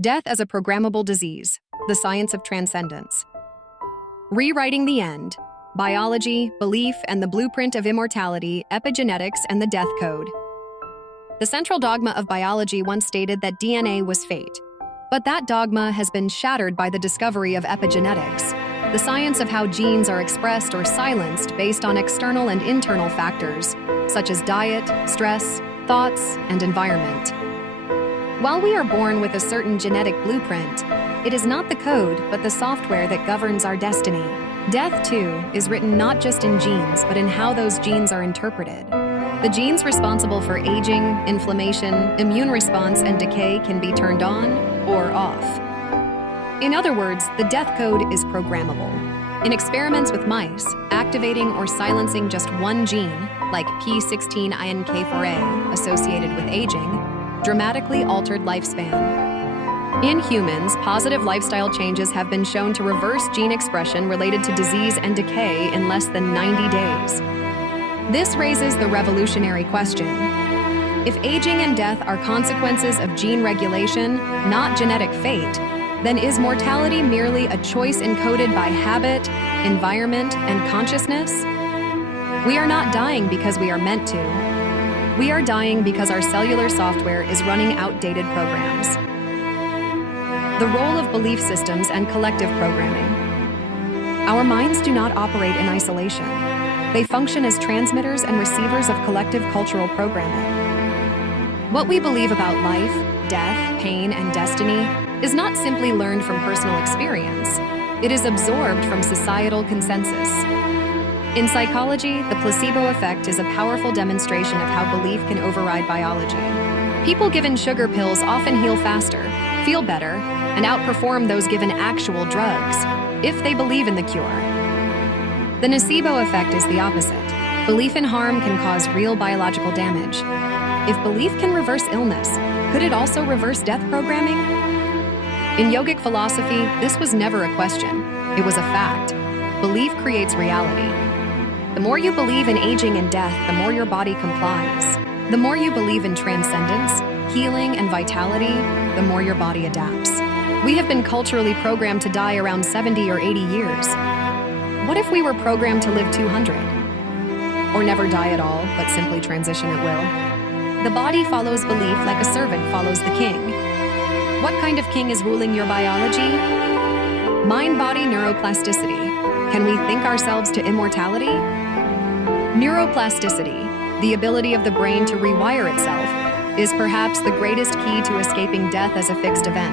Death as a Programmable Disease, the Science of Transcendence. Rewriting the End, Biology, Belief, and the Blueprint of Immortality, Epigenetics, and the Death Code. The central dogma of biology once stated that DNA was fate. But that dogma has been shattered by the discovery of epigenetics, the science of how genes are expressed or silenced based on external and internal factors, such as diet, stress, thoughts, and environment. While we are born with a certain genetic blueprint, it is not the code, but the software that governs our destiny. Death, too, is written not just in genes, but in how those genes are interpreted. The genes responsible for aging, inflammation, immune response, and decay can be turned on or off. In other words, the death code is programmable. In experiments with mice, activating or silencing just one gene, like P16INK4A, associated with aging, dramatically altered lifespan. In humans, positive lifestyle changes have been shown to reverse gene expression related to disease and decay in less than 90 days. This raises the revolutionary question: if aging and death are consequences of gene regulation, not genetic fate, then is mortality merely a choice encoded by habit, environment, and consciousness? We are not dying because we are meant to. We are dying because our cellular software is running outdated programs. The role of belief systems and collective programming. Our minds do not operate in isolation. They function as transmitters and receivers of collective cultural programming. What we believe about life, death, pain, and destiny is not simply learned from personal experience. It is absorbed from societal consensus. In psychology, the placebo effect is a powerful demonstration of how belief can override biology. People given sugar pills often heal faster, feel better, and outperform those given actual drugs, if they believe in the cure. The nocebo effect is the opposite. Belief in harm can cause real biological damage. If belief can reverse illness, could it also reverse death programming? In yogic philosophy, this was never a question. It was a fact. Belief creates reality. The more you believe in aging and death, the more your body complies. The more you believe in transcendence, healing, and vitality, the more your body adapts. We have been culturally programmed to die around 70 or 80 years. What if we were programmed to live 200? Or never die at all, but simply transition at will? The body follows belief like a servant follows the king. What kind of king is ruling your biology? Mind-body neuroplasticity. Can we think ourselves to immortality? Neuroplasticity, the ability of the brain to rewire itself, is perhaps the greatest key to escaping death as a fixed event.